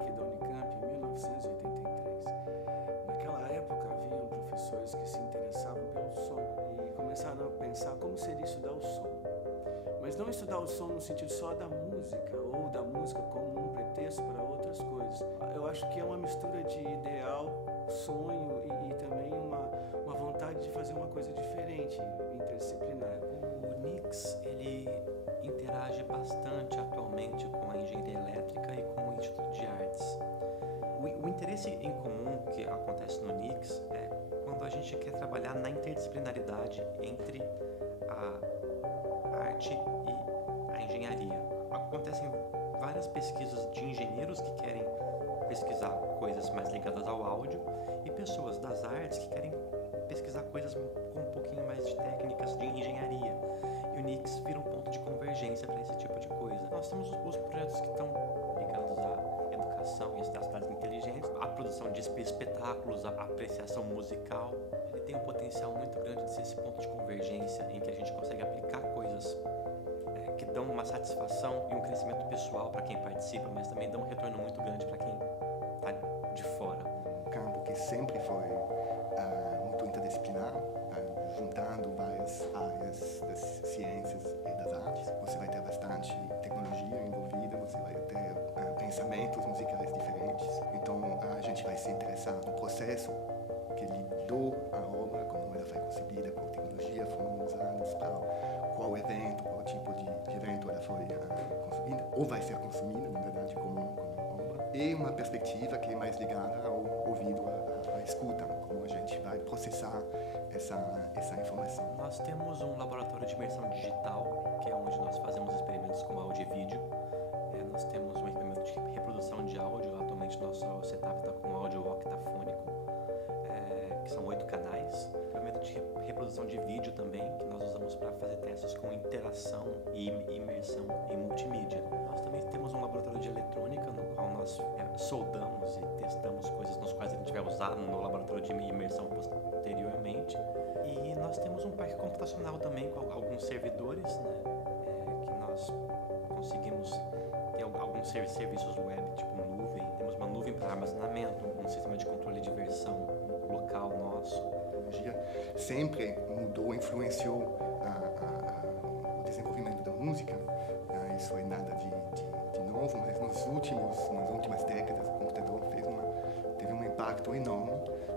aqui da Unicamp em 1983. Naquela época haviam professores que se interessavam pelo som e começaram a pensar como seria estudar o som. Mas não estudar o som no sentido só da música ou da música como um pretexto para outras coisas. Eu acho que é uma mistura de ideal, sonho e também uma vontade de fazer uma coisa diferente, interdisciplinar. O NICS, ele interage bastante atualmente com a engenharia elétrica e com o Instituto de Artes. O interesse em comum que acontece no NICS é quando a gente quer trabalhar na interdisciplinaridade entre a arte e a engenharia. Acontecem várias pesquisas de engenheiros que querem pesquisar coisas mais ligadas ao áudio e pessoas das artes que querem pesquisar coisas com um pouquinho mais de técnicas de engenharia. E o NICS vira um ponto de convergência para esse tipo de coisa. Nós temos os projetos que estão ligados à educação e às cidades inteligentes, à produção de espetáculos, à apreciação musical. Ele tem um potencial muito grande de ser esse ponto de convergência em que a gente consegue aplicar coisas que dão uma satisfação e um crescimento pessoal para quem participa, mas também dão um retorno muito grande para quem está de fora. Um campo que sempre foi muito interdisciplinar, juntando várias áreas das ciências e das artes. Você vai ter bastante tecnologia envolvida, você vai ter pensamentos musicais diferentes. Então a gente vai se interessar no processo que lidou a obra, como ela foi concebida, qual tecnologia foram usadas para qual evento, qual tipo de evento ela foi consumida, ou vai ser consumida, na verdade, como obra. E uma perspectiva que é mais ligada ao ouvido, à escuta, como a gente vai processar essa informação. Nós temos um laboratório de imersão digital, que é onde nós fazemos experimentos com áudio e vídeo. Nós temos um equipamento de reprodução de áudio. Atualmente nosso setup está com áudio octafônico, que são 8 canais. Equipamento de reprodução de vídeo também, que nós usamos para fazer testes com interação e imersão em multimídia. Nós também temos um laboratório de eletrônica, no qual nós soldamos e testamos coisas nos quais a gente vai usar no laboratório de imersão posteriormente. E nós temos um parque computacional também com alguns servidores, né, que nós conseguimos ter alguns serviços web, tipo nuvem. Temos uma nuvem para armazenamento, um sistema de controle de versão local nosso. A tecnologia sempre mudou, influenciou o desenvolvimento da música. Isso é nada de novo, mas nas últimas décadas o computador teve um impacto enorme,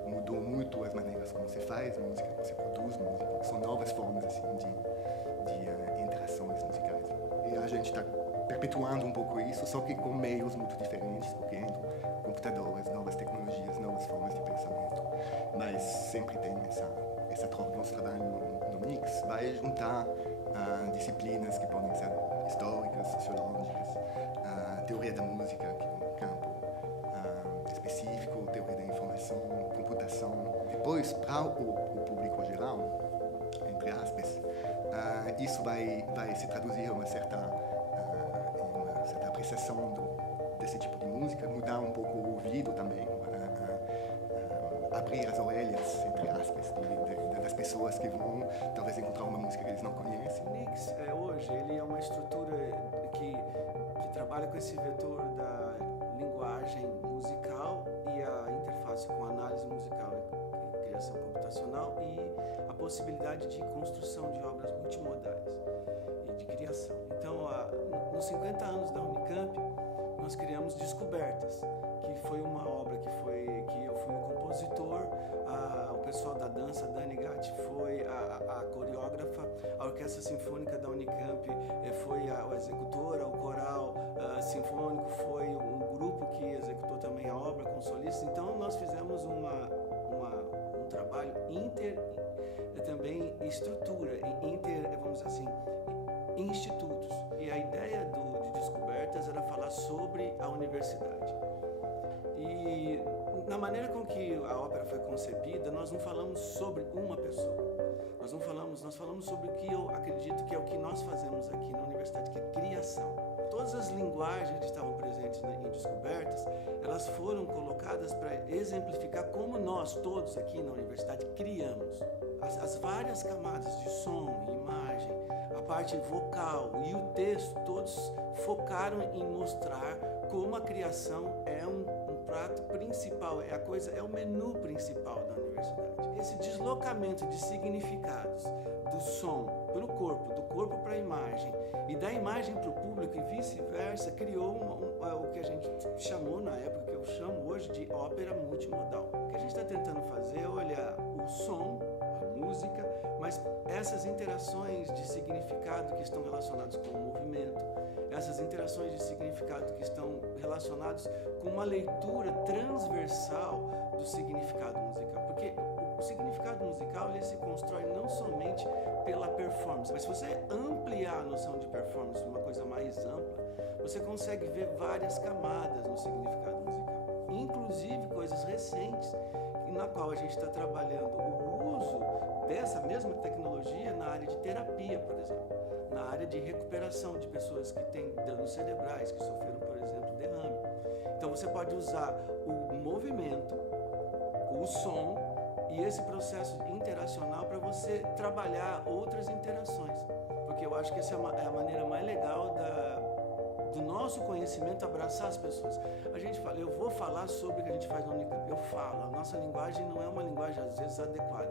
mudou muito as maneiras como se faz música, como se produz música. São novas formas assim, de interações musicais. E a gente está perpetuando um pouco isso, só que com meios muito diferentes, porque entram computadores, novas tecnologias, novas formas de pensamento. Mas sempre tem essa troca. Nosso trabalho no NICS vai juntar disciplinas que podem ser históricas, sociológicas, teoria da música, que é um campo específico, teoria da informação, computação. Depois, para o público geral, entre aspas, isso vai se traduzir em uma certa apreciação desse tipo de música, mudar um pouco o ouvido também, abrir as orelhas, entre aspas, das pessoas que vão talvez encontrar uma música que eles não conhecem. O NICS hoje ele é uma estrutura que trabalha com esse vetor da linguagem musical e a interface com a análise musical, criação computacional e a possibilidade de construção de obras multimodais e de criação. Então, nos 50 anos da Unicamp, nós criamos Descobertas, que foi uma obra que eu fui o compositor, o pessoal da dança, Dani Gatti, foi a coreógrafa, a Orquestra Sinfônica da Unicamp foi a executora, o coral sinfônico foi um grupo que executou também a obra com solistas. Então nós fizemos um trabalho também estrutura, vamos dizer assim, institutos. E a ideia de Descobertas era falar sobre a universidade. E na maneira com que a ópera foi concebida, nós não falamos sobre uma pessoa. Nós falamos sobre o que eu acredito que é o que nós fazemos aqui na universidade, que é criação. Todas as linguagens que estavam presentes em Descobertas, elas foram colocadas para exemplificar como nós todos aqui na universidade criamos. As várias camadas de som, imagem, a parte vocal e o texto, todos focaram em mostrar como a criação é um prato principal, é o menu principal da universidade. Esse deslocamento de significados do som para o corpo, do corpo para a imagem e da imagem para o público e vice-versa, criou o que a gente chamou na época, que eu chamo hoje de ópera multimodal. O que a gente está tentando fazer é olhar o som, a música, mas essas interações de significado que estão relacionadas com o movimento, essas interações de significado que estão relacionadas com uma leitura transversal do significado musical. Porque o significado musical ele se constrói não somente pela performance, mas se você ampliar a noção de performance, uma coisa mais ampla, você consegue ver várias camadas no significado musical. Inclusive coisas recentes, na qual a gente está trabalhando o uso dessa mesma tecnologia na área de terapia, por exemplo, na área de recuperação de pessoas que têm danos cerebrais, que sofreram, por exemplo, derrame. Então você pode usar o movimento, o som e esse processo interacional para você trabalhar outras interações, porque eu acho que essa é a maneira mais legal do nosso conhecimento abraçar as pessoas. A gente fala, eu vou falar sobre o que a gente faz na Unicamp, eu falo, a nossa linguagem não é uma linguagem às vezes adequada,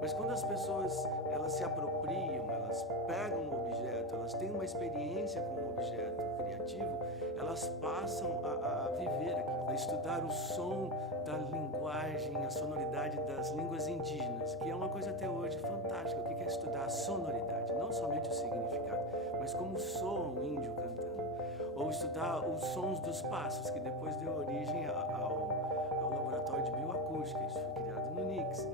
mas quando as pessoas elas se apropriam, elas pegam um objeto, elas têm uma experiência com um objeto criativo, elas passam a viver aqui, a estudar o som da linguagem, a sonoridade das línguas indígenas, que é uma coisa até hoje fantástica. O que é estudar a sonoridade, não somente o significado, mas como soa um índio cantando. Ou estudar os sons dos passos, que depois deu origem ao laboratório de bioacústica, isso foi criado no NICS.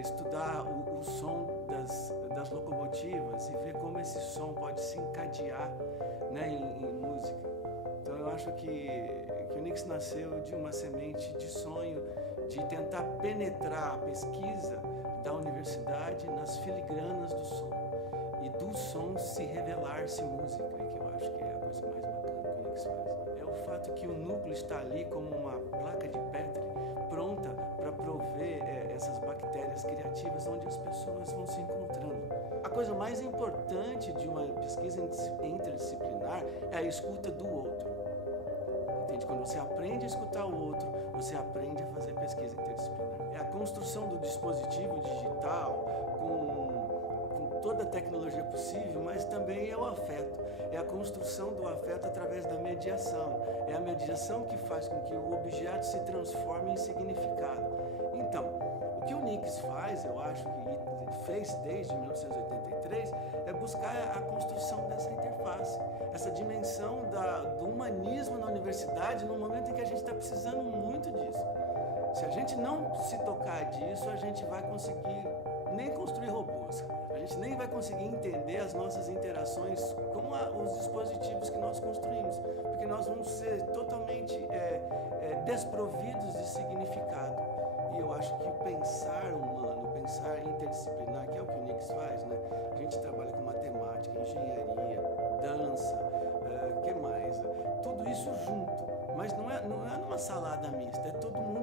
Estudar o som das locomotivas e ver como esse som pode se encadear, né, em música. Então eu acho que o NICS nasceu de uma semente de sonho de tentar penetrar a pesquisa da universidade nas filigranas do som e do som se revelar-se música, que eu acho que é a coisa mais bacana que o NICS faz. É o fato que o núcleo está ali como uma placa de Petri pronta para prover essas bactérias criativas onde as pessoas vão se encontrando. A coisa mais importante de uma pesquisa interdisciplinar é a escuta do outro. Entende? Quando você aprende a escutar o outro, você aprende a fazer pesquisa interdisciplinar. É a construção do dispositivo digital com toda a tecnologia possível, mas também é o afeto. É a construção do afeto através da mediação. É a mediação que faz com que o objeto se transforme em significado. Então, o que o NICS faz, eu acho que fez desde 1983, é buscar a construção dessa interface, essa dimensão do humanismo na universidade, no momento em que a gente está precisando muito disso. Se a gente não se tocar disso, a gente vai conseguir nem construir robôs. A gente nem vai conseguir entender as nossas interações com os dispositivos que nós construímos, porque nós vamos ser totalmente desprovidos de significado. E eu acho que o pensar humano, o pensar interdisciplinar, que é o que o NICS faz, né? A gente trabalha com matemática, engenharia, dança, que mais? Tudo isso junto, mas não é numa salada mista, é todo mundo